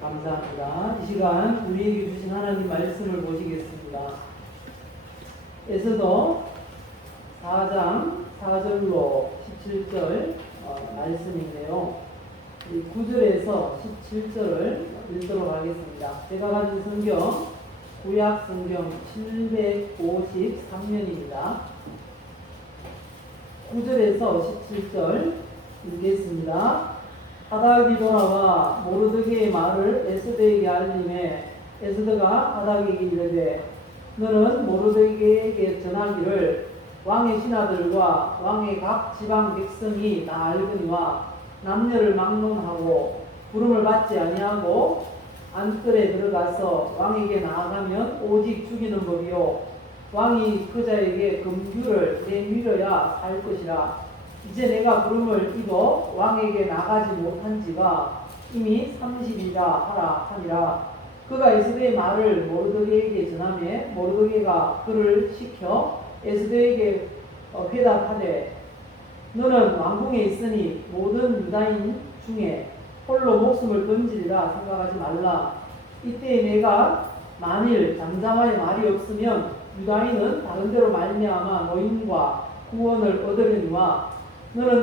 감사합니다. 이 시간 우리에게 주신 하나님 말씀을 보시겠습니다. 에스더 4장 4절로 17절 말씀인데요. 9절에서 17절을 읽도록 하겠습니다. 제가 가진 성경 구약 성경 753면입니다. 9절에서 17절 읽겠습니다. 하닥이 돌아와 모르드게의 말을 에스더에게 알림해 에스더가 하닥에게 이르되 너는 모르드게에게 전하기를 왕의 신하들과 왕의 각 지방 백성이 다 알거니와 남녀를 막론하고 부름을 받지 아니하고 안뜰에 들어가서 왕에게 나아가면 오직 죽이는 법이요 왕이 그 자에게 금규를 내밀어야 살 것이라. 이제 내가 부름을 입어 왕에게 나가지 못한 지가 이미 30이라 하니라. 그가 에스더의 말을 모르드게에게 전하매 모르드게가 그를 시켜 에스더에게 회답하되 너는 왕궁에 있으니 모든 유다인 중에 홀로 목숨을 건지리라 생각하지 말라. 이때 내가 만일 잠잠하여 말이 없으면 유다인은 다른 데로 말미암아 노임과 구원을 얻으려니와 너는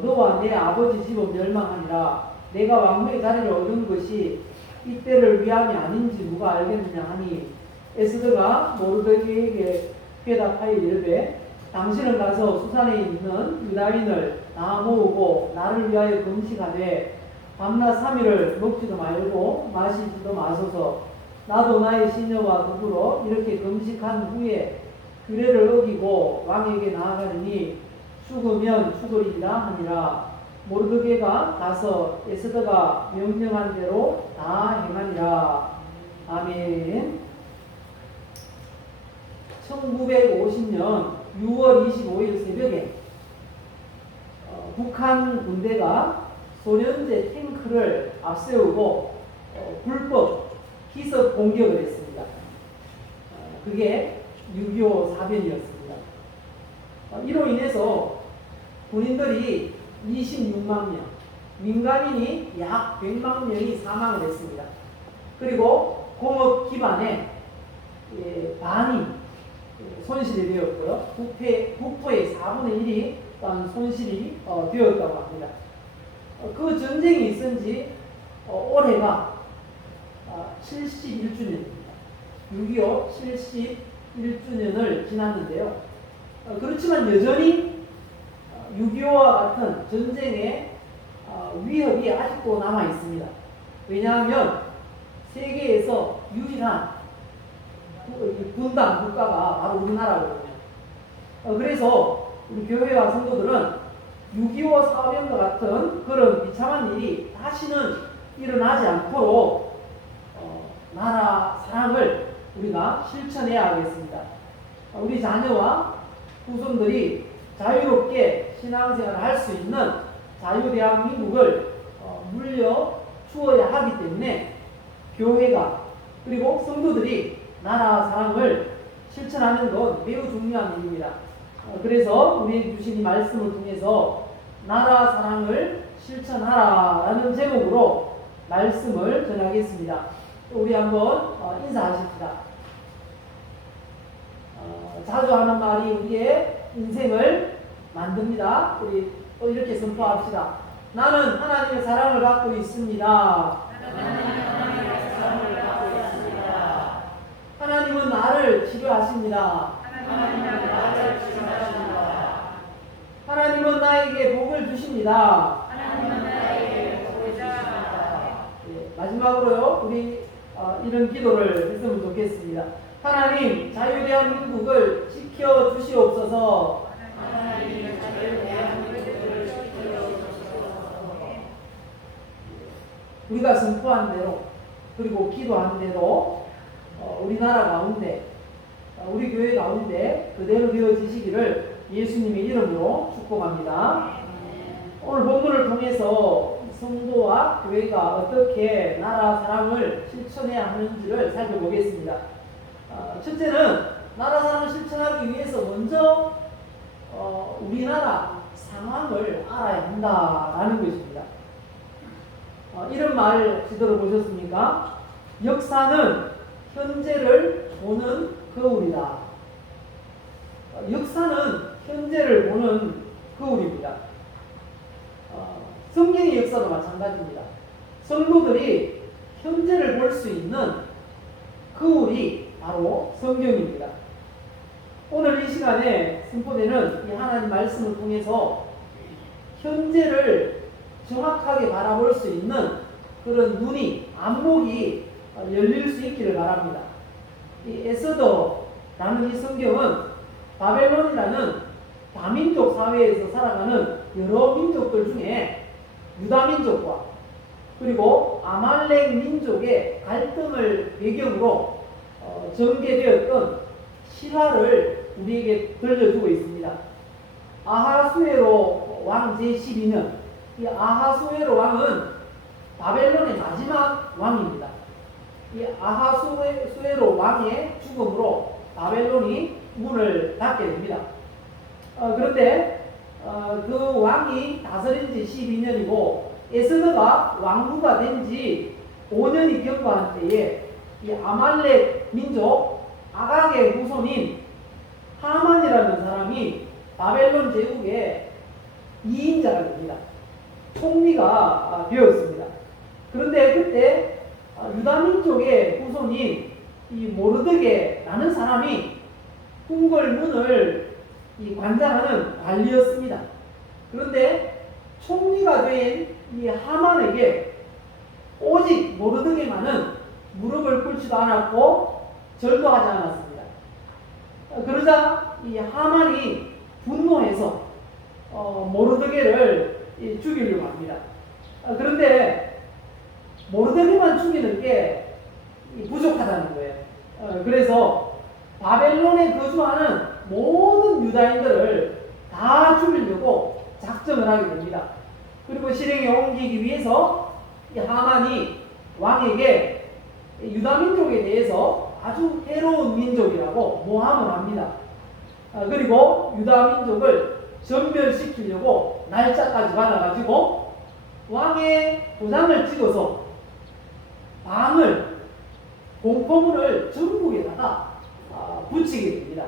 너와 내 아버지 집은 멸망하니라. 내가 왕후의 자리를 얻은 것이 이때를 위함이 아닌지 누가 알겠느냐 하니 에스더가 모르드게에게 회답하여 이르되 당신은 가서 수산에 있는 유다인을 다 모으고 나를 위하여 금식하되 밤낮 3일을 먹지도 말고 마시지도 마소서. 나도 나의 시녀와 더불어 이렇게 금식한 후에 규례를 어기고 왕에게 나아가리니 죽으면 죽으리라 하니라. 모르드게가 가서 에스더가 명령한 대로 다 행하니라. 아멘. 1950년 6월 25일 새벽에 북한 군대가 소련제 탱크를 앞세우고 불법 기습 공격을 했습니다. 그게 6.25 사변이었습니다. 이로 인해서 군인들이 26만 명, 민간인이 약 100만 명이 사망을 했습니다. 그리고 공업 기반의 반이 손실이 되었고요. 국토의 4분의 1이 손실이 되었다고 합니다. 그 전쟁이 있은 지 올해가 71주년입니다. 6.25 71주년을 지났는데요. 그렇지만 여전히 6.25와 같은 전쟁의 위협이 아직도 남아 있습니다. 왜냐하면 세계에서 유일한 분단 국가가 바로 우리나라거든요. 그래서 우리 교회와 성도들은 6.25 사변과 같은 그런 비참한 일이 다시는 일어나지 않도록 나라 사랑을 우리가 실천해야 하겠습니다. 우리 자녀와 후손들이 자유롭게 신앙생활을 할 수 있는 자유대한민국을 물려 주어야 하기 때문에 교회가 그리고 성도들이 나라 사랑을 실천하는 건 매우 중요한 일입니다. 그래서 우리에게 주신 이 말씀을 통해서 나라 사랑을 실천하라라는 제목으로 말씀을 전하겠습니다. 우리 한번 인사하십시다. 자주 하는 말이 우리의 인생을 만듭니다. 우리 또 이렇게 선포합시다. 나는 하나님의 사랑을 받고 있습니다. 하나님은 나를 치료하십니다. 하나님은 나에게 복을 주십니다. 마지막으로요, 우리 이런 기도를 했으면 좋겠습니다. 하나님, 자유대한민국을 지켜주시옵소서. 우리가 선포한 대로 그리고 기도한 대로 우리나라 가운데 우리 교회 가운데 그대로 되어지시기를 예수님의 이름으로 축복합니다. 오늘 본문을 통해서 성도와 교회가 어떻게 나라 사랑을 실천해야 하는지를 살펴보겠습니다. 첫째는 나라 사랑을 실천하기 위해서 먼저 우리나라 상황을 알아야 한다라는 것입니다. 이런 말 지도로 보셨습니까? 역사는 현재를 보는 거울이다. 역사는 현재를 보는 거울입니다. 성경의 역사도 마찬가지입니다. 성도들이 현재를 볼 수 있는 거울이 바로 성경입니다. 오늘 이 시간에 선포되는 이 하나님 말씀을 통해서 현재를 정확하게 바라볼 수 있는 그런 눈이, 안목이 열릴 수 있기를 바랍니다. 이 에스더라는 이 성경은 바벨론이라는 다민족 사회에서 살아가는 여러 민족들 중에 유다 민족과 그리고 아말렉 민족의 갈등을 배경으로 전개되었던 실화를 우리에게 들려주고 있습니다. 아하수에로 왕 제12년, 이 아하수에로 왕은 바벨론의 마지막 왕입니다. 이 아하수에로 왕의 죽음으로 바벨론이 문을 닫게 됩니다. 그런데 그 왕이 다스린 지 12년이고 에스더가 왕후가 된 지 5년이 경과한 때에 이 아말렉 민족 아각의 후손인 하만이라는 사람이 바벨론 제국의 2인자가 됩니다. 총리가 되었습니다. 그런데 그때 유다 민족의 후손인 이 모르드게라는 사람이 궁궐문을 관장하는 관리였습니다. 그런데 총리가 된 이 하만에게 오직 모르드게만은 무릎을 꿇지도 않았고 절도 하지 않았습니다. 그러자 이 하만이 분노해서 모르드게를 죽이려고 합니다. 그런데 모르드게만 죽이는 게 부족하다는 거예요. 그래서 바벨론에 거주하는 모든 유다인들을 다 죽이려고 작정을 하게 됩니다. 그리고 실행에 옮기기 위해서 이 하만이 왕에게 유다 민족에 대해서 아주 해로운 민족이라고 모함을 합니다. 그리고 유다 민족을 전멸시키려고 날짜까지 받아가지고 왕의 도장을 찍어서 밤을 공포문을 전국에다가 붙이게 됩니다.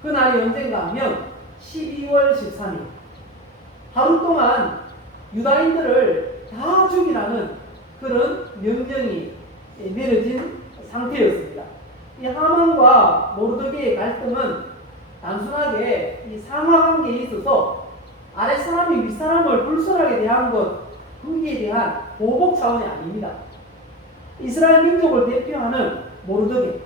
그날이 언젠가 하면 12월 13일 하루 동안 유다인들을 다 죽이라는 그런 명령이 내려진 상태였습니다. 이 하만과 모르드게의 갈등은 단순하게 이 상하관계에 있어서 아래 사람이 윗사람을 불순하게 대한 것, 거기에 대한 보복 차원이 아닙니다. 이스라엘 민족을 대표하는 모르드게,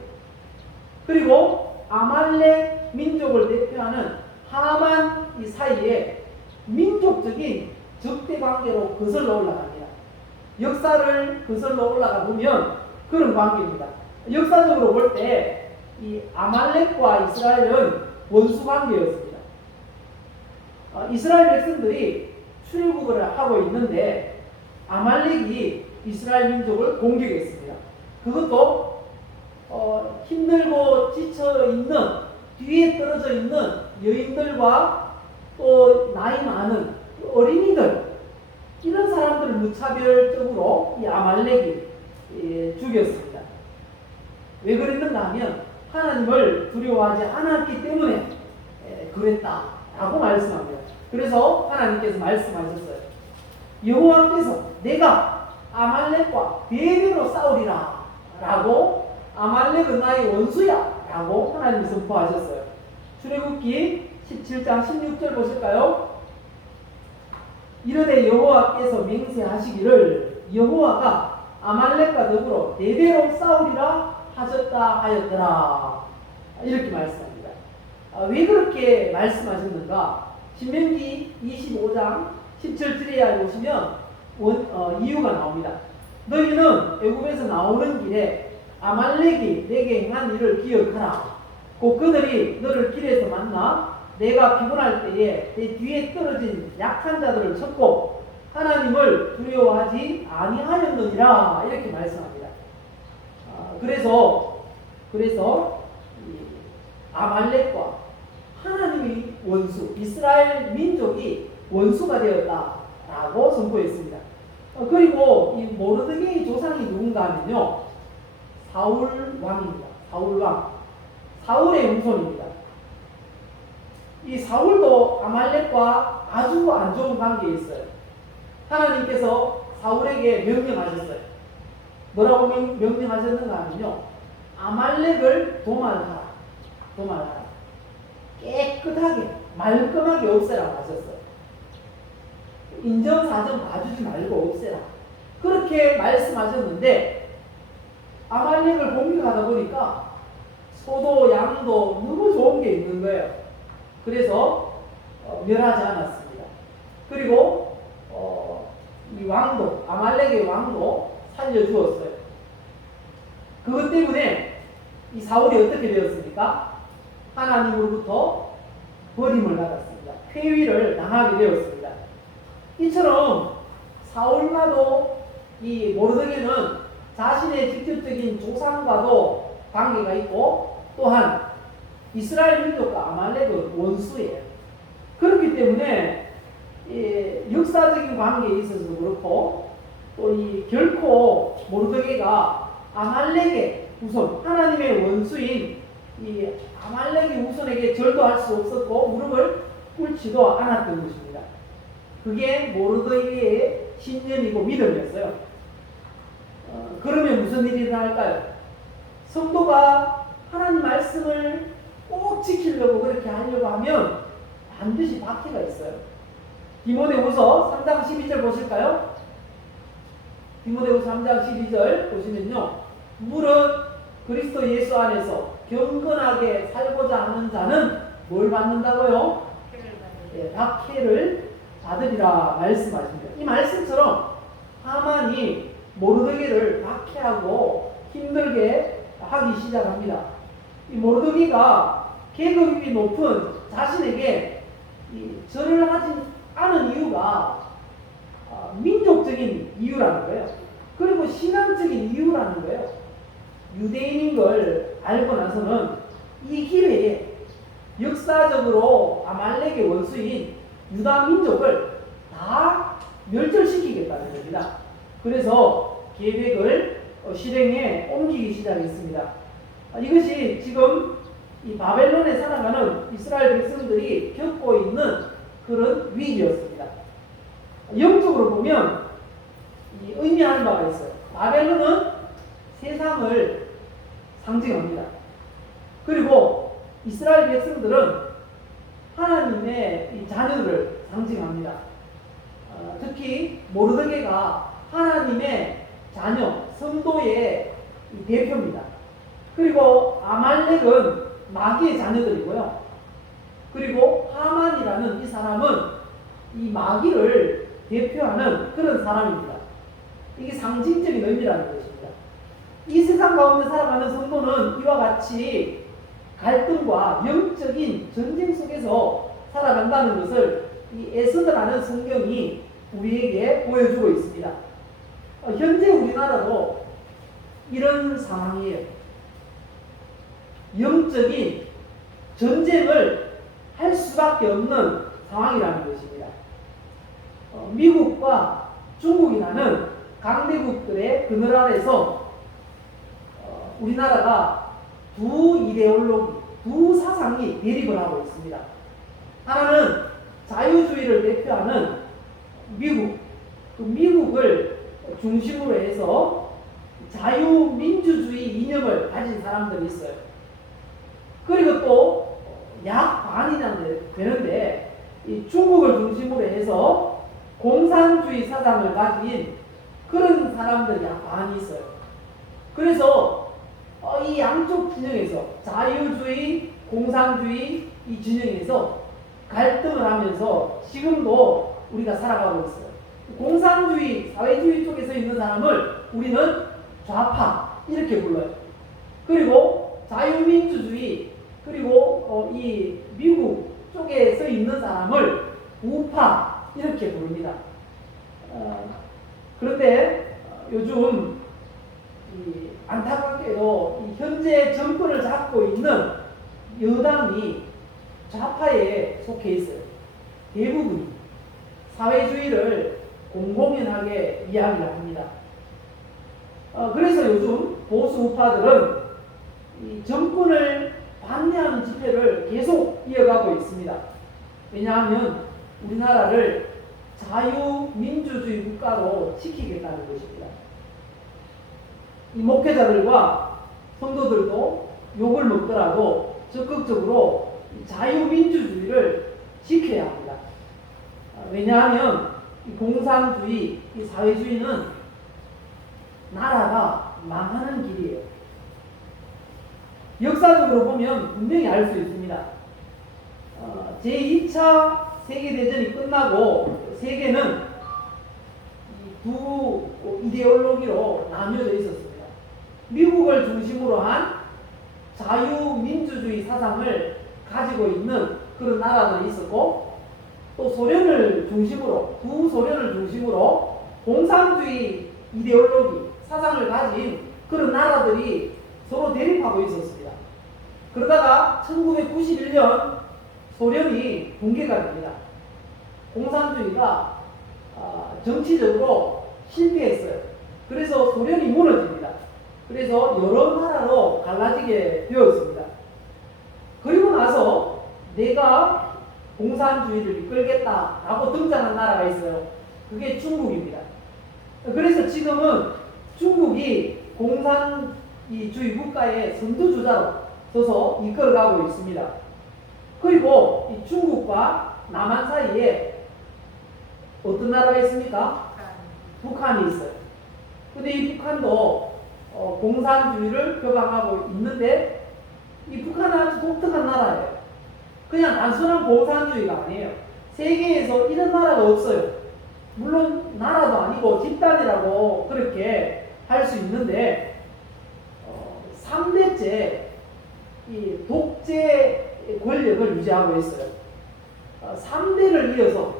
그리고 아말렉 민족을 대표하는 하만 이 사이에 민족적인 적대 관계로 거슬러 올라갑니다. 역사를 거슬러 올라가 보면 그런 관계입니다. 역사적으로 볼 때 이 아말렉과 이스라엘은 원수 관계였습니다. 이스라엘 백성들이 출애굽을 하고 있는데 아말렉이 이스라엘 민족을 공격했습니다. 그것도 힘들고 지쳐 있는 뒤에 떨어져 있는 여인들과 또 나이 많은 어린이들, 이런 사람들을 무차별적으로 이 아말렉이 죽였습니다. 왜 그랬는가 하면 하나님을 두려워하지 않았기 때문에 그랬다라고 말씀합니다. 그래서 하나님께서 말씀하셨어요. 여호와께서 내가 아말렉과 대대로 싸우리라 라고, 아말렉은 나의 원수야 라고 하나님이 선포하셨어요. 출애굽기 17장 16절 보실까요? 이르되 여호와께서 맹세하시기를 여호와가 아말렉과 더불어 대대로 싸우리라 하셨다 하였더라, 이렇게 말씀합니다. 왜 그렇게 말씀하셨는가? 신명기 25장 17절에 보시면 이유가 나옵니다. 너희는 애굽에서 나오는 길에 아말렉이 내게 행한 일을 기억하라. 곧 그들이 너를 길에서 만나 내가 피곤할 때에 내 뒤에 떨어진 약한 자들을 쳤고 하나님을 두려워하지 아니하였느니라, 이렇게 말씀합니다. 그래서 아말렉과 하나님의 원수 이스라엘 민족이 원수가 되었다라고 선포했습니다. 그리고 이 모르드게의 조상이 누군가 하면요, 사울 왕입니다. 사울 왕. 사울의 후손입니다. 이 사울도 아말렉과 아주 안 좋은 관계에 있어요. 하나님께서 사울에게 명령하셨어요. 뭐라고 명령하셨는가 하면요, 아말렉을 도말하라. 도말하라. 깨끗하게 말끔하게 없애라고 하셨어요. 인정사정 봐주지 말고 없애라. 그렇게 말씀하셨는데 아말렉을 공격하다 보니까 소도 양도 너무 좋은 게 있는 거예요. 그래서 멸하지 않았습니다. 그리고 이 왕도, 아말렉의 왕도 살려주었어요. 그것 때문에 이 사울이 어떻게 되었습니까? 하나님으로부터 버림을 받았습니다. 폐위를 당하게 되었습니다. 이처럼 사울과도 이 모르드게는 자신의 직접적인 조상과도 관계가 있고, 또한 이스라엘 민족과 아말렉은 원수예요. 그렇기 때문에 역사적인 관계에 있어서도 그렇고, 또 이 결코 모르드게가 아말렉의 후손, 하나님의 원수인 이 아말렉의 후손에게 절도할 수 없었고 무릎을 꿇지도 않았던 것입니다. 그게 모르드게의 신념이고 믿음이었어요. 그러면 무슨 일이 일어날까요? 성도가 하나님 말씀을 꼭 지키려고 그렇게 하려고 하면 반드시 박해가 있어요. 디모데후서 3장 12절 보실까요? 디모데후서 3장 12절 보시면요, 물은 그리스도 예수 안에서 경건하게 살고자 하는 자는 뭘 받는다고요? 박해를 받으리라 말씀하십니다. 이 말씀처럼 하만이 모르드게를 박해하고 힘들게 하기 시작합니다. 이 모르드게가 계급이 높은 자신에게 절을 하지 않은 이유가 민족적인 이유라는 거예요. 그리고 신앙적인 이유라는 거예요. 유대인인 걸 알고 나서는 이 기회에 역사적으로 아말렉의 원수인 유다 민족을 다 멸절시키겠다는 겁니다. 그래서 계획을 실행에 옮기기 시작했습니다. 이것이 지금 이 바벨론에 살아가는 이스라엘 백성들이 겪고 있는 그런 위기였습니다. 영적으로 보면 의미하는 바가 있어요. 바벨론은 세상을 상징합니다. 그리고 이스라엘 백성들은 하나님의 이 자녀를 상징합니다. 특히 모르드게가 하나님의 자녀, 성도의 대표입니다. 그리고 아말렉은 마귀의 자녀들이고요. 그리고 하만이라는 이 사람은 이 마귀를 대표하는 그런 사람입니다. 이게 상징적인 의미라는 것입니다. 이 세상 가운데 살아가는 성도는 이와 같이 갈등과 영적인 전쟁 속에서 살아간다는 것을 이 에스더라는 성경이 우리에게 보여주고 있습니다. 현재 우리나라도 이런 상황이에요. 영적인 전쟁을 할 수밖에 없는 상황이라는 것입니다. 미국과 중국이라는 강대국들의 그늘 아래서 우리나라가 두 이데올로기, 두 사상이 대립을 하고 있습니다. 하나는 자유주의를 대표하는 미국, 그 미국을 중심으로 해서 자유민주주의 이념을 가진 사람들이 있어요. 그리고 또 약 반이나 되는데 이 중국을 중심으로 해서 공산주의 사상을 가진 그런 사람들이 약 반이 있어요. 그래서 이 양쪽 진영에서 자유주의, 공산주의 이 진영에서 갈등을 하면서 지금도 우리가 살아가고 있어요. 공산주의, 사회주의 쪽에서 있는 사람을 우리는 좌파 이렇게 불러요. 그리고 자유민주주의, 그리고 이 미국 쪽에서 있는 사람을 우파 이렇게 부릅니다. 그런데 요즘 안타깝게도 이 현재 정권을 잡고 있는 여당이 좌파에 속해 있어요. 대부분이 사회주의를 공공연하게 이야기를 합니다. 그래서 요즘 보수 우파들은 이 정권을 반대하는 집회를 계속 이어가고 있습니다. 왜냐하면 우리나라를 자유민주주의 국가로 지키겠다는 것입니다. 이 목회자들과 성도들도 욕을 먹더라도 적극적으로 자유민주주의를 지켜야 합니다. 왜냐하면 이 공산주의, 이 사회주의는 나라가 망하는 길이에요. 역사적으로 보면 분명히 알 수 있습니다. 제2차 세계대전이 끝나고 세계는 두 이데올로기로 나뉘어져 있었습니다. 미국을 중심으로 한 자유민주주의 사상을 가지고 있는 그런 나라들이 있었고, 또 소련을 중심으로, 구소련을 중심으로 공산주의 이데올로기, 사상을 가진 그런 나라들이 서로 대립하고 있었습니다. 그러다가 1991년 소련이 붕괴가 됩니다. 공산주의가 정치적으로 실패했어요. 그래서 소련이 무너집니다. 그래서 여러 나라로 갈라지게 되었습니다. 그리고 나서 내가 공산주의를 이끌겠다라고 등장한 나라가 있어요. 그게 중국입니다. 그래서 지금은 중국이 공산주의 국가의 선두주자로 서서 이끌어가고 있습니다. 그리고 이 중국과 남한 사이에 어떤 나라가 있습니까? 북한이 있어요. 근데 이 북한도 공산주의를 표방하고 있는데, 이 북한은 아주 독특한 나라예요. 그냥 단순한 공산주의가 아니에요. 세계에서 이런 나라가 없어요. 물론 나라도 아니고 집단이라고 그렇게 할 수 있는데, 3대째 이 독재 권력을 유지하고 있어요. 3대를 이어서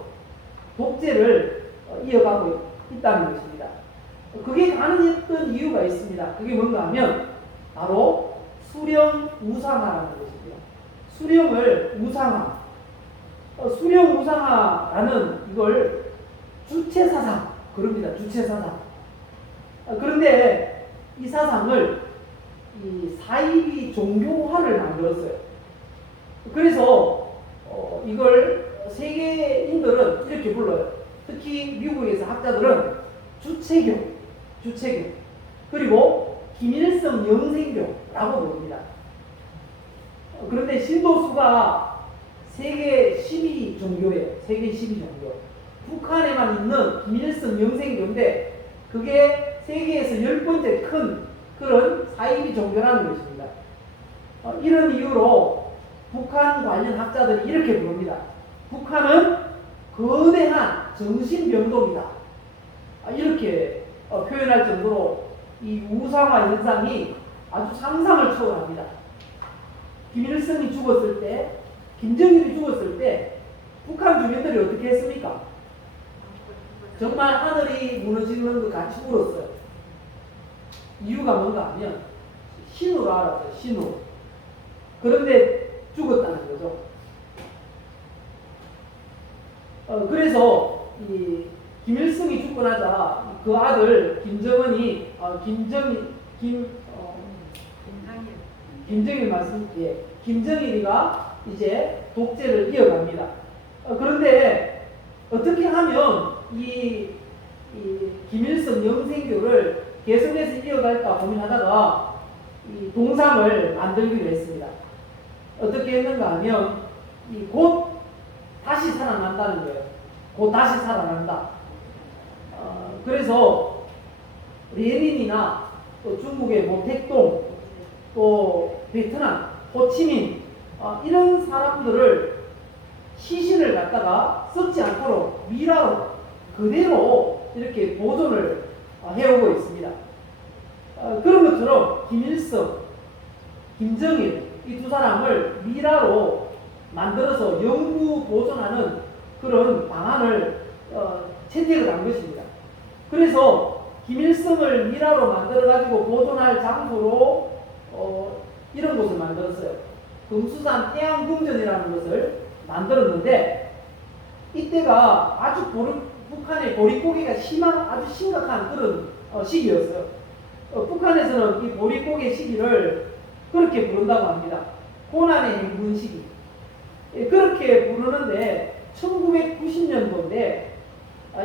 독재를 이어가고 있다는 것입니다. 그게 가능했던 이유가 있습니다. 그게 뭔가 하면 바로 수령 우상화라는 것입니다. 수령을 우상화. 수령 우상화라는 이걸 주체사상 그럽니다. 주체사상. 그런데 이 사상을 이 사이비 종교화를 만들었어요. 그래서 이걸 세계인들은 이렇게 불러요. 특히 미국에서 학자들은 주체교, 그리고 김일성 영생교라고 부릅니다. 그런데 신도수가 세계 12 종교예요. 세계 12 종교. 북한에만 있는 김일성 영생교인데 그게 세계에서 10번째 큰 그런 사이비 종교라는 것입니다. 이런 이유로 북한 관련 학자들이 이렇게 부릅니다. 북한은 거대한 정신병동이다. 이렇게 표현할 정도로 이 우상화 현상이 아주 상상을 초월합니다. 김일성이 죽었을 때, 김정일이 죽었을 때 북한 주민들이 어떻게 했습니까? 정말 하늘이 무너지는 것 같이 울었어요. 이유가 뭔가 하면 신으로 알았어요. 신으로. 그런데 죽었다는 거죠. 그래서 이 김일성이 죽고 나자 그 아들 김정은이 김정일 말씀, 예, 김정일이가 이제 독재를 이어갑니다. 그런데 어떻게 하면 이 김일성 영생교를 개성해서 이어갈까 고민하다가 이 동상을 만들기로 했습니다. 어떻게 했는가 하면 곧 다시 살아난다는 거예요. 곧 다시 살아난다. 그래서 레닌이나 또 중국의 모택동, 또 베트남, 호치민 이런 사람들을 시신을 갖다가 썩지 않도록 미라로 그대로 이렇게 보존을 해오고 있습니다. 그런 것처럼 김일성, 김정일 이 두 사람을 미라로 만들어서 영구 보존하는 그런 방안을 채택을 한 것입니다. 그래서 김일성을 미라로 만들어가지고 보존할 장소로 이런 곳을 만들었어요. 금수산 태양궁전이라는 것을 만들었는데 이때가 아주 북한의 보릿고개가 아주 심각한 그런 시기였어요. 북한에서는 이 보릿고개 시기를 그렇게 부른다고 합니다. 고난의 행군 시기. 그렇게 부르는데 1990년도인데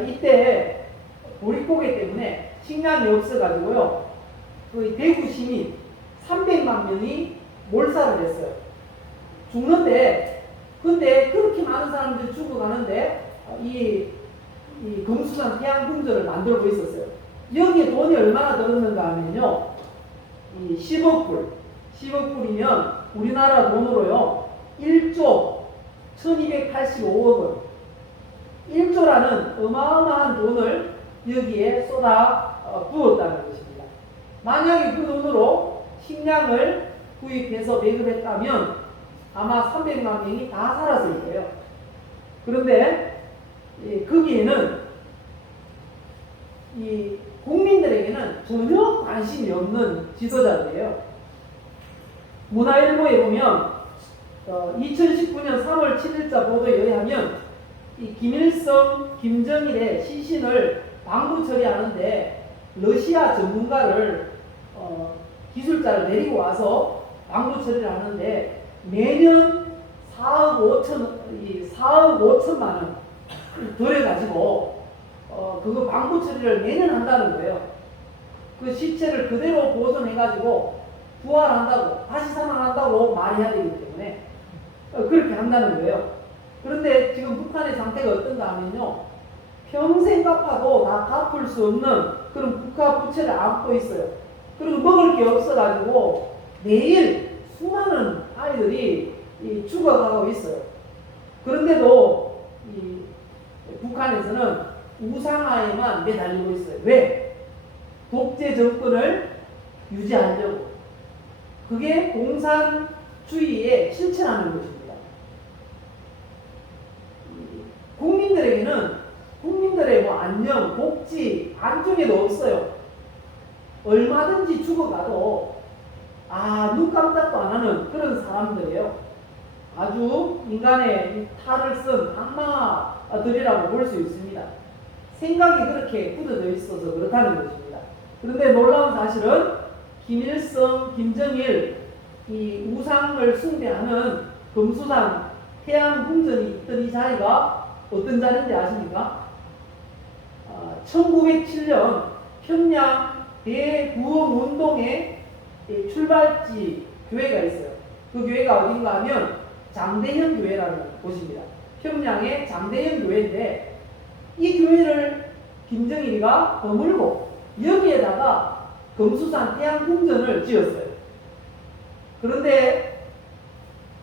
이때 보릿고개 때문에 식량이 없어가지고요. 그 대구 시민 300만 명이 몰살을 했어요. 죽는데 근데 그렇게 많은 사람들이 죽어가는데 이 금수산 태양궁전을 만들고 있었어요. 여기에 돈이 얼마나 들었는가 하면요. 이 10억 불. 10억 불이면 우리나라 돈으로요. 1조 1285억 원. 1조라는 어마어마한 돈을 여기에 쏟아 부었다는 것입니다. 만약에 그 돈으로 식량을 구입해서 배급했다면 아마 300만 명이 다 살았을 거예요. 그런데 거기에는 이 국민들에게는 전혀 관심이 없는 지도자들이에요. 문화일보에 보면 2019년 3월 7일자 보도에 의하면 이 김일성, 김정일의 시신을 방부 처리하는데 러시아 전문가를 기술자를 데리고 와서 방부 처리를 하는데 매년 4억 5천만 원 들여가지고 그거 방부 처리를 매년 한다는 거예요. 그 시체를 그대로 보존해가지고 부활한다고, 다시 살아난다고 말해야 되기 때문에 그렇게 한다는 거예요. 그런데 지금 북한의 상태가 어떤가 하면요. 평생 갚아도 다 갚을 수 없는 그런 국가 부채를 안고 있어요. 그리고 먹을 게 없어가지고 매일 수많은 아이들이 죽어가고 있어요. 그런데도 이 북한에서는 우상화에만 매달리고 있어요. 왜? 독재 정권을 유지하려고. 그게 공산주의에 실천하는 것입니다. 국민들의 뭐 안녕, 복지, 안중에도 없어요. 얼마든지 죽어가도 눈 깜짝도 안 하는 그런 사람들이에요. 아주 인간의 탈을 쓴 악마들이라고 볼 수 있습니다. 생각이 그렇게 굳어져 있어서 그렇다는 것입니다. 그런데 놀라운 사실은 김일성, 김정일 이 우상을 숭배하는 금수산 태양궁전이 있던 이 자리가 어떤 자리인지 아십니까? 1907년 평양 대구흥운동의 출발지 교회가 있어요. 그 교회가 어딘가 하면 장대현 교회라는 곳입니다. 평양의 장대현 교회인데 이 교회를 김정일이가 거물고 여기에다가 금수산 태양궁전을 지었어요. 그런데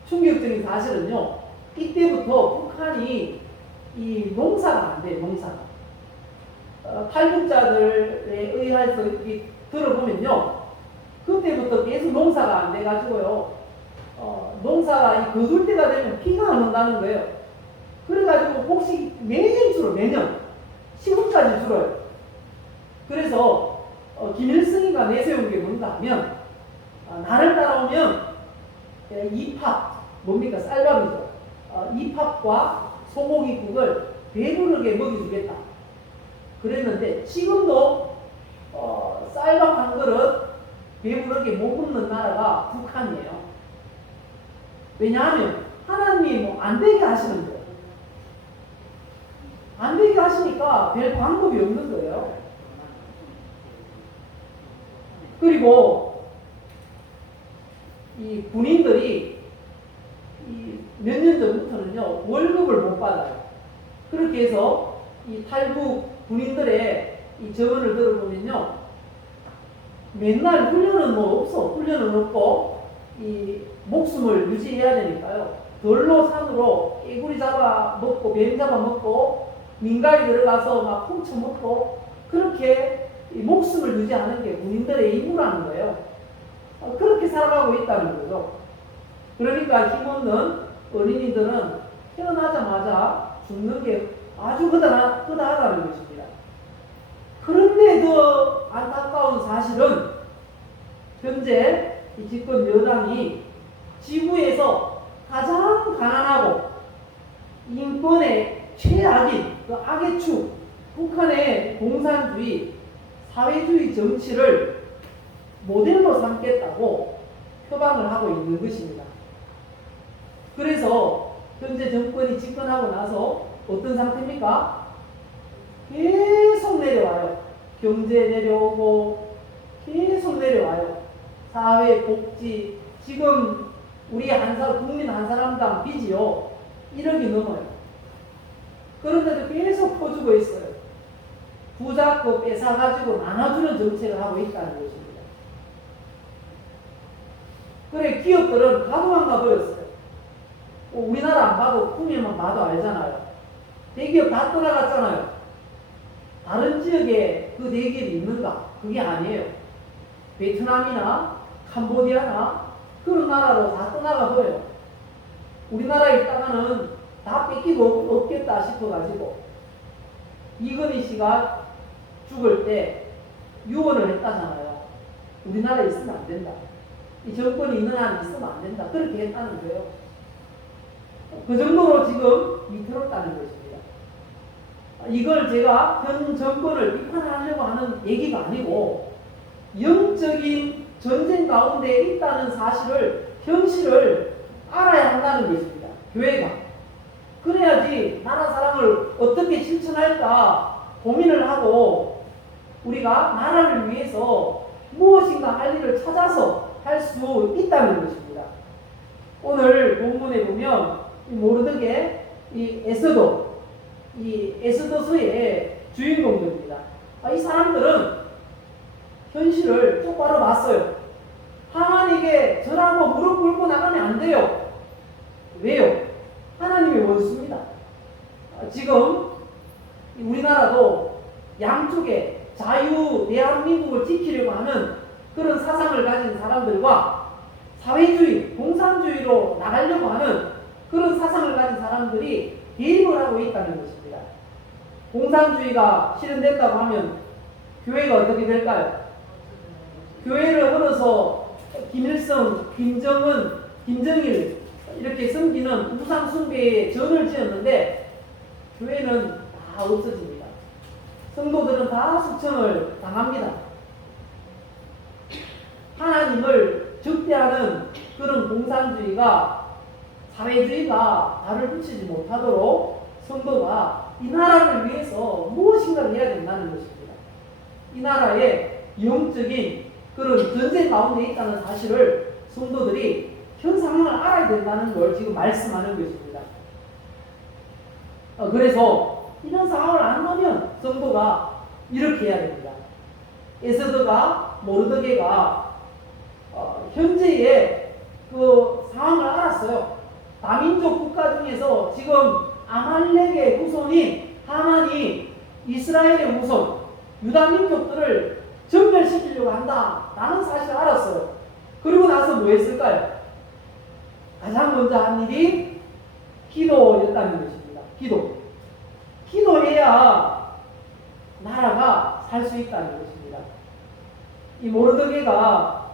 충격적인 사실은요. 이때부터 북한이 이 농사가 안 돼요. 농사가. 탈북자들에 의해서 들어보면요. 그때부터 계속 농사가 안 돼가지고요. 농사가 거둘 때가 되면 비가 안 온다는 거예요. 그래가지고 혹시 매년 줄어, 매년. 지금까지 줄어요. 그래서 김일성이가 내세운 게 뭔가 하면 날을 따라오면 이팝, 뭡니까? 쌀밥이죠. 이팝과 소고기국을 배부르게 먹여주겠다. 그랬는데 지금도 쌀밥 한 그릇 배부르게 못 먹는 나라가 북한이에요. 왜냐하면 하나님이 안 되게 하시는 거예요. 안 되게 하시니까 별 방법이 없는 거예요. 그리고 이 군인들이 몇 년 전부터는요 월급을 못 받아요. 그렇게 해서 이 탈북 군인들의 이 저언을 들어보면요 맨날 훈련은 뭐 없어. 훈련은 없고 이 목숨을 유지해야 되니까요. 돌로 산으로 깨구리 잡아 먹고 뱀 잡아 먹고 민가에 들어가서 막 훔쳐 먹고 그렇게 이 목숨을 유지하는 게 군인들의 임무라는 거예요. 그렇게 살아가고 있다는 거죠. 그러니까 힘없는 어린이들은 태어나자마자 죽는 게 아주 허다하다는 것입니다. 그런데 더 안타까운 사실은 현재 이 집권 여당이 지구에서 가장 가난하고 인권의 최악인 그 악의 축 북한의 공산주의, 사회주의 정치를 모델로 삼겠다고 표방을 하고 있는 것입니다. 그래서 현재 정권이 집권하고 나서 어떤 상태입니까? 계속 내려와요. 경제 내려오고 계속 내려와요. 사회 복지, 지금 우리 국민 한 사람당 빚이요 1억이 넘어요. 그런데도 계속 퍼주고 있어요. 부자 거 뺏어가지고 나눠주는 정책을 하고 있다는 것입니다. 그래, 기업들은 가도만 가버렸어요. 우리나라 안 봐도 국민만 봐도 알잖아요. 대기업 다 떠나갔잖아요. 다른 지역에 그 대기업이 있는가? 그게 아니에요. 베트남이나 캄보디아나 그런 나라로 다 떠나가 버려요. 우리나라에 있다가는 다 뺏기고 없겠다 싶어가지고 이건희 씨가 죽을 때 유언을 했다잖아요. 우리나라에 있으면 안 된다. 이 정권이 있는 한은 있으면 안 된다. 그렇게 했다는 거예요. 그 정도로 지금 위태롭다는 것입니다. 이걸 제가 현 정권을 비판하려고 하는 얘기가 아니고 영적인 전쟁 가운데 있다는 사실을, 현실을 알아야 한다는 것입니다. 교회가. 그래야지 나라 사랑을 어떻게 실천할까 고민을 하고 우리가 나라를 위해서 무엇인가 할 일을 찾아서 할 수 있다는 것입니다. 오늘 본문에 보면 모르드게 이 에스더서의 주인공들입니다. 이 사람들은 현실을 똑바로 봤어요. 하나님에게 저라고 무릎 꿇고 나가면 안 돼요. 왜요? 하나님의 원수입니다. 지금 우리나라도 양쪽에 자유 대한민국을 지키려고 하는 그런 사상을 가진 사람들과 사회주의, 공산주의로 나가려고 하는 그런 사상을 가진 사람들이 대립을 하고 있다는 것입니다. 공산주의가 실현된다고 하면 교회가 어떻게 될까요? 교회를 걸어서 김일성, 김정은, 김정일 이렇게 섬기는 우상 숭배에 전을 지었는데 교회는 다 없어집니다. 성도들은 다 숙청을 당합니다. 하나님을 적대하는 그런 공산주의가, 사회주의가 발을 붙이지 못하도록 성도가 이 나라를 위해서 무엇인가를 해야 된다는 것입니다. 이 나라의 영적인 그런 전쟁 가운데 있다는 사실을 성도들이 현 상황을 알아야 된다는 걸 지금 말씀하는 것입니다. 그래서 이런 상황을 안 보면 성도가 이렇게 해야 됩니다. 에스더가, 모르드게가 현재의 그 상황을 알았어요. 다민족 국가 중에서 지금 아말렉의 후손인 하만이 이스라엘의 후손, 유다 민족들을 전멸시키려고 한다라는 사실을 알았어요. 그리고 나서 뭐 했을까요? 가장 먼저 한 일이 기도였다는 것입니다. 기도해야 나라가 살 수 있다는 것입니다. 이 모르드게가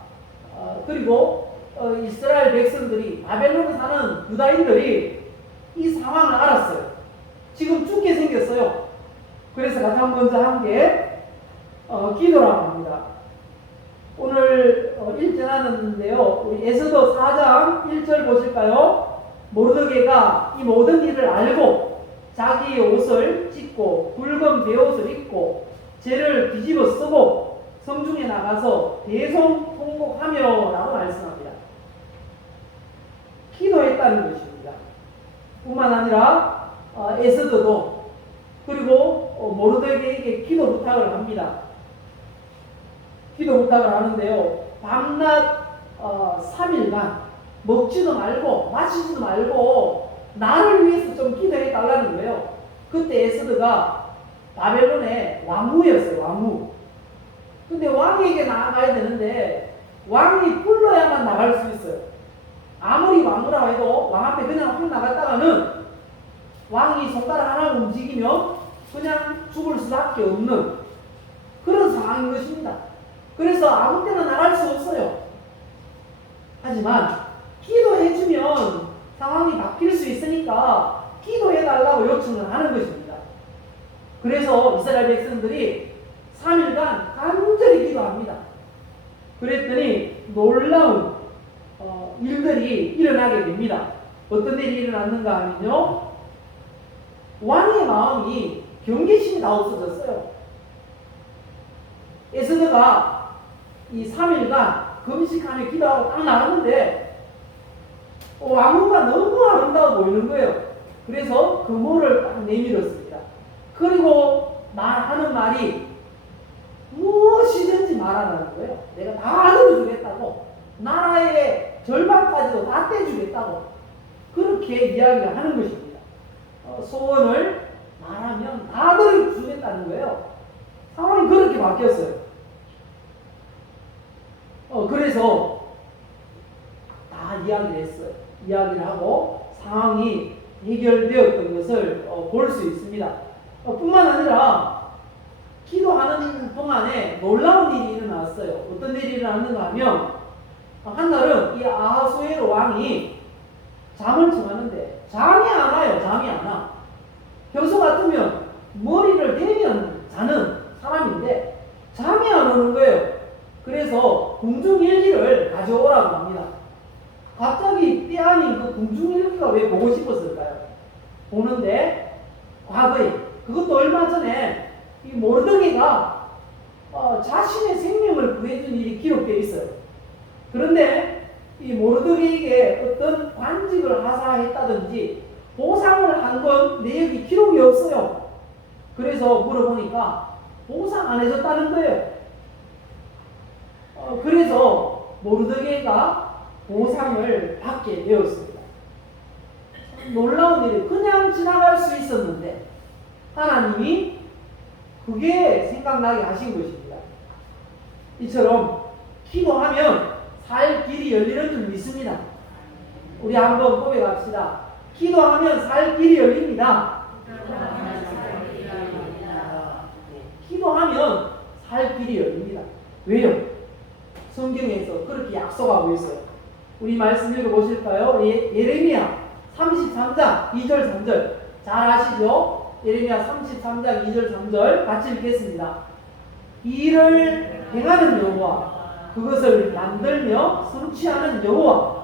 그리고 이스라엘 백성들이, 바벨론에 사는 유다인들이 이 상황을 알았어요. 지금 죽게 생겼어요. 그래서 가장 먼저 한 게 기도라고 합니다. 오늘 읽지 않았는데요. 우리 에스더 4장 1절 보실까요? 모르드게가 이 모든 일을 알고 자기의 옷을 찢고 붉은 베옷을 입고 죄를 뒤집어 쓰고 성중에 나가서 대성통곡하며 라고 말씀합니다. 기도했다는 것입니다. 뿐만 아니라 에스더도 그리고 모르드게에게 기도 부탁을 합니다. 기도 부탁을 하는데요. 밤낮 3일간 먹지도 말고 마시지도 말고 나를 위해서 좀 기도해 달라는 거예요. 그때 에스더가 바벨론의 왕후였어요. 왕후. 근데 왕에게 나아가야 되는데 왕이 불러야만 나갈 수 있어요. 아무리 왕후라고 해도 왕 앞에 그냥 확 나갔다가는 왕이 손가락 하나 움직이면 그냥 죽을 수밖에 없는 그런 상황인 것입니다. 그래서 아무 때나 나갈 수 없어요. 하지만 기도해주면 상황이 바뀔 수 있으니까 기도해달라고 요청을 하는 것입니다. 그래서 이스라엘 백성들이 3일간 간절히 기도합니다. 그랬더니 놀라운 일들이 일어나게 됩니다. 어떤 일이 일어났는가 하면요, 왕의 마음이 경계심이 다 없어졌어요. 에스더가 이 3일간 금식하며 기도하고 딱 나왔는데 왕후가 너무 아름다워 보이는 거예요. 그래서 금호를 딱 내밀었습니다. 그리고 말하는 말이 무엇이든지 말하라는 거예요. 내가 다 들어주겠다고, 나라의 절반까지도 다 떼주겠다고, 그렇게 이야기를 하는 것입니다. 소원을 말하면 다 들어주겠다는 거예요. 상황이 그렇게 바뀌었어요. 그래서 다 이야기를 했어요. 이야기를 하고 상황이 해결되었던 것을 볼 수 있습니다. 뿐만 아니라 기도하는 동안에 놀라운 일이 일어났어요. 어떤 일이 일어났는가 하면, 한날은 이 아하수에로 왕이 잠을 청하는데 잠이 안 와요. 잠이 안 와. 평소 같으면 머리를 대면 자는 사람인데 잠이 안 오는 거예요. 그래서 궁중일기를 가져오라고 합니다. 갑자기 때 아닌 그 궁중일기가 왜 보고 싶었을까요? 보는데 과거에, 그것도 얼마 전에 이 모르드게가 자신의 생명을 구해준 일이 기록되어 있어요. 그런데 이 모르드게에게 어떤 관직을 하사했다든지 보상을 한 건 내역이 기록이 없어요. 그래서 물어보니까 보상 안 해줬다는 거예요. 그래서 모르드게가 보상을 받게 되었습니다. 놀라운 일이 그냥 지나갈 수 있었는데 하나님이 그게 생각나게 하신 것입니다. 이처럼 기도하면 살 길이 열리는 줄 믿습니다. 우리 한번 고백합시다. 기도하면 살 길이 열립니다. 기도하면 살 길이 열립니다. 왜요? 성경에서 그렇게 약속하고 있어요. 우리 말씀 읽어보실까요? 예레미야 33장 2절 3절 잘 아시죠? 예레미야 33장 2절 3절 같이 읽겠습니다. 이 일을 행하는 여호와, 그것을 만들며 성취하는 여호와,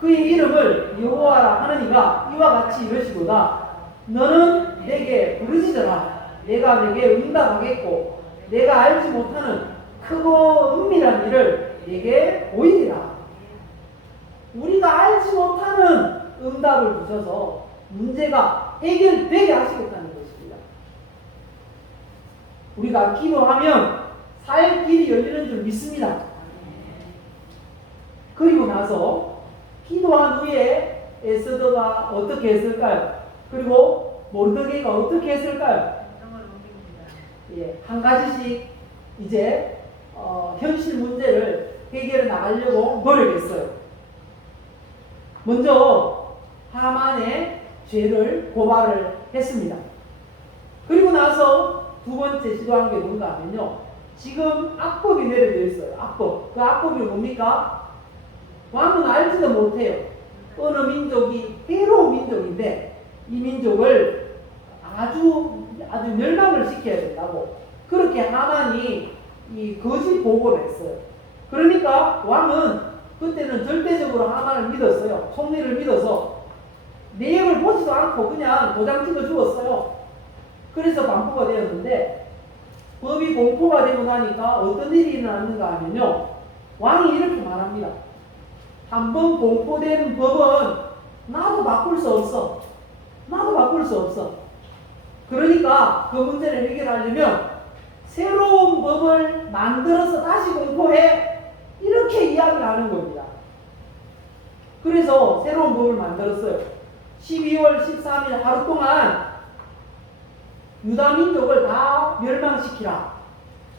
그의 이름을 여호와라 하느니가 이와 같이 이르시도다. 너는 내게 부르짖어라. 내가 내게 응답하겠고 내가 알지 못하는 크고 은밀한 일을 내게 보이리라. 우리가 알지 못하는 응답을 주셔서 문제가 해결되게 하시겠다는 것입니다. 우리가 기도하면 살 길이 열리는 줄 믿습니다. 그리고 나서 기도한 후에 에스더가 어떻게 했을까요? 그리고 모르드게가 어떻게 했을까요? 한 가지씩 이제 현실 문제를 해결해 나가려고 노력했어요. 먼저 하만의 죄를 고발을 했습니다. 그리고 나서 두 번째 시도한 게 뭔가 하면요, 지금 악법이 내려져 있어요. 악법. 그 악법이 뭡니까? 왕은 알지도 못해요. 어느 민족이 해로운 민족인데 이 민족을 아주 멸망을 시켜야 된다고, 그렇게 하만이 이 거짓 보고를 했어요. 그러니까 왕은 그때는 절대적으로 하만을 믿었어요. 총리를 믿어서 내역을 보지도 않고 그냥 도장 찍어 주었어요. 그래서 반포가 되었는데, 법이 공포가 되고 나니까 어떤 일이 일어났는가 하면요, 왕이 이렇게 말합니다. 한번 공포된 법은 나도 바꿀 수 없어. 나도 바꿀 수 없어. 그러니까 그 문제를 해결하려면 새로운 법을 만들어서 다시 공포해. 이렇게 이야기를 하는 겁니다. 그래서 새로운 법을 만들었어요. 12월 13일 하루 동안 유다 민족을 다 멸망시키라.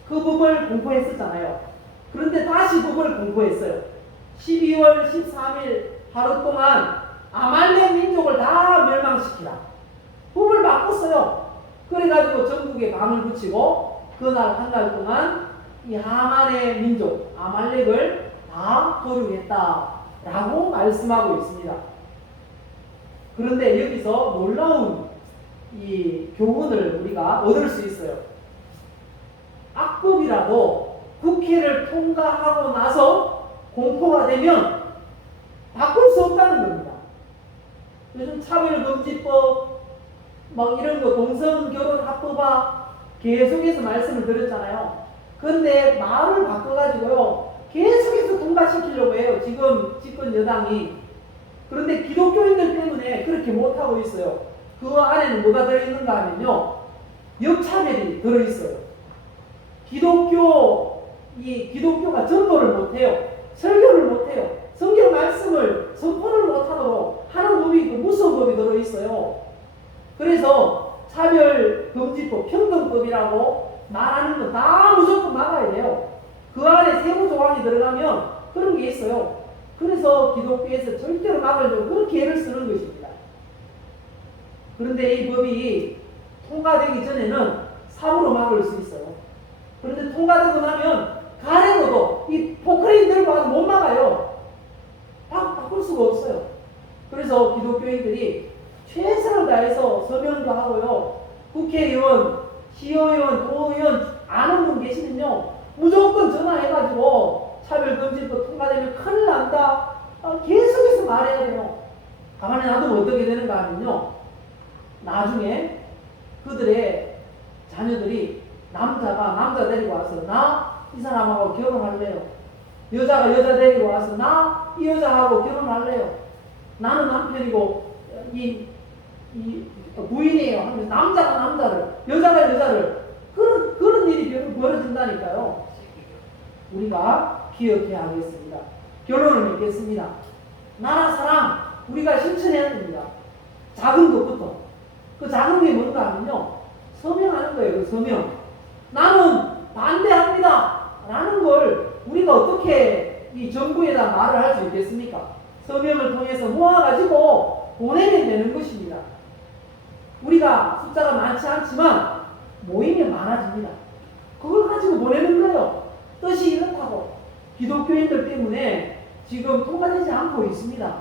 그 법을 공포했었잖아요. 그런데 다시 법을 공포했어요. 12월 13일 하루 동안 아말렉 민족을 다 멸망시키라. 법을 바꿨어요. 그래가지고 전국에 밤을 붙이고 그날 한 달 동안 이 하만의 민족 아말렉을 다 도륙했다라고 말씀하고 있습니다. 그런데 여기서 놀라운 이 교훈을 우리가 얻을 수 있어요. 악법이라도 국회를 통과하고 나서 공포가 되면 바꿀 수 없다는 겁니다. 요즘 차별금지법 막 이런 거 동성결혼합법화 계속해서 말씀을 드렸잖아요. 그런데 말을 바꿔가지고요 계속해서 통과시키려고 해요. 지금 집권 여당이. 그런데 기독교인들 때문에 그렇게 못하고 있어요. 그 안에는 뭐가 들어있는가 하면요, 역차별이 들어있어요. 기독교가 전도를 못해요. 설교를 못해요. 성경 말씀을 선포를 못하도록 하는 법이 있고 무서운 법이 들어있어요. 그래서 차별금지법, 평등법이라고 말하는 거 다 무조건 막아야 돼요. 그 안에 세부 조항이 들어가면 그런 게 있어요. 그래서 기독교에서 절대로 막으려고 그렇게 애를 쓰는 것입니다. 그런데 이 법이 통과되기 전에는 사부로 막을 수 있어요. 그런데 통과되고 나면 가래로도 이 포크레인 들고 와서 못 막아요. 바꿀 수가 없어요. 그래서 기독교인들이 최선을 다해서 서명도 하고요. 국회의원, 시의원, 도의원 아는 분 계시면요, 무조건 전화해가지고 차별금지법 통과되면 큰일 난다. 계속해서 말해야 돼요. 가만히 놔두면 어떻게 되는가 하면요, 나중에 그들의 자녀들이 남자 데리고 와서 나 이 사람하고 결혼할래요. 여자가 여자 데리고 와서 나 이 여자하고 결혼할래요. 나는 남편이고 이 부인이에요 하면서 남자가 남자를, 여자가 여자를, 그런 일이 벌어진다니까요. 우리가 기억해야 하겠습니다. 결론을 맺겠습니다. 나라 사랑 우리가 실천해야 됩니다. 작은 것부터. 그 작은 게 뭔가 하면요, 서명하는 거예요. 그 서명. 나는 반대합니다 라는 걸 우리가 어떻게 이 정부에다 말을 할 수 있겠습니까? 서명을 통해서 모아가지고 보내면 되는 것입니다. 우리가 숫자가 많지 않지만 모이면 많아집니다. 그걸 가지고 보내는 거예요. 뜻이 이렇다고. 기독교인들 때문에 지금 통과되지 않고 있습니다.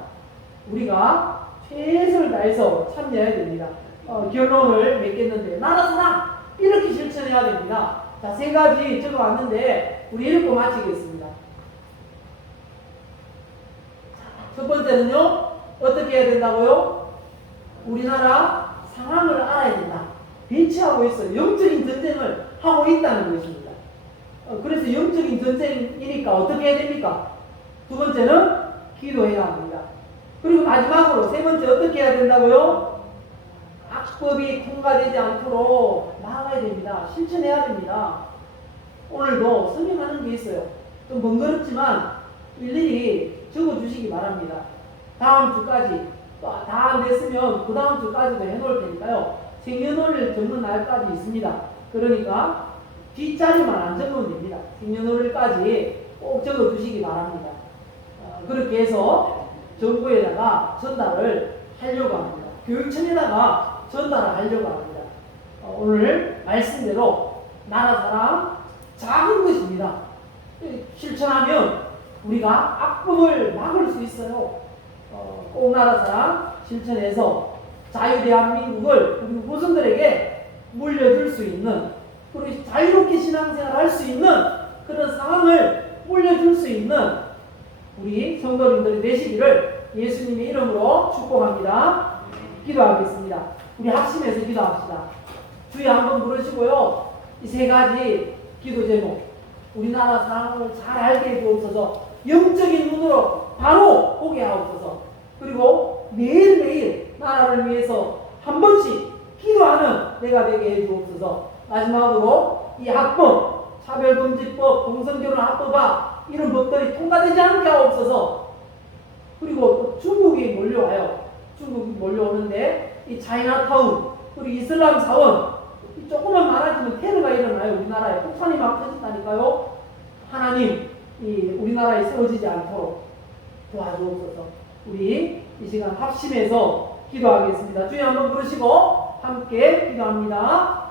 우리가 최선을 다해서 참여해야 됩니다. 결론을 맺겠는데, 나라 사랑 이렇게 실천해야 됩니다. 자, 3가지 적어왔는데 우리 읽고 마치겠습니다. 첫 번째는요, 어떻게 해야 된다고요? 우리나라 상황을 알아야 된다. 대치하고 있어요. 영적인 전쟁을 하고 있다는 것입니다. 그래서 영적인 전쟁이니까 어떻게 해야 됩니까? 두 번째는 기도해야 합니다. 그리고 마지막으로 3번째 어떻게 해야 된다고요? 악법이 통과되지 않도록 막아야 됩니다. 실천해야 됩니다. 오늘도 설명하는 게 있어요. 좀 번거롭지만 일일이 적어주시기 바랍니다. 다음 주까지 다 안 됐으면 그 다음 주까지도 해놓을 테니까요. 생년월일 적는 날까지 있습니다. 그러니까 뒷자리만 안 적으면 됩니다. 생년월일까지 꼭 적어주시기 바랍니다. 그렇게 해서 정부에다가 전달을 하려고 합니다. 교육청에다가 전달을 하려고 합니다. 오늘 말씀대로 나라 사랑 작은 것입니다. 실천하면 우리가 악법을 막을 수 있어요. 꼭 나라 사랑 실천해서 자유대한민국을 우리 후손들에게 물려줄 수 있는, 그리고 자유롭게 신앙생활을 할 수 있는 그런 상황을 물려줄 수 있는 우리 성도님들이 되시기를 예수님의 이름으로 축복합니다. 기도하겠습니다. 우리 합심해서 기도합시다. 주여 한번 부르시고요. 이 3가지 기도 제목, 우리나라 상황을 잘 알게 해주옵소서. 영적인 눈으로 바로 보게 하옵소서. 그리고 매일매일 나라를 위해서 한 번씩 기도하는 내가 되게 해주옵소서. 마지막으로 이 악법, 차별금지법, 동성결혼합법화 이런 법들이 통과되지 않게 하옵소서. 그리고 또 중국이 몰려와요. 중국이 몰려오는데 이 차이나타운, 그리고 이슬람 사원, 조금만 많아지면 테러가 일어나요. 우리나라에 폭탄이 막 터진다니까요. 하나님, 이 우리나라에 세워지지 않도록 도와주옵소서. 우리 이 시간 합심해서 기도하겠습니다. 주여 한번 부르시고 함께 기도합니다.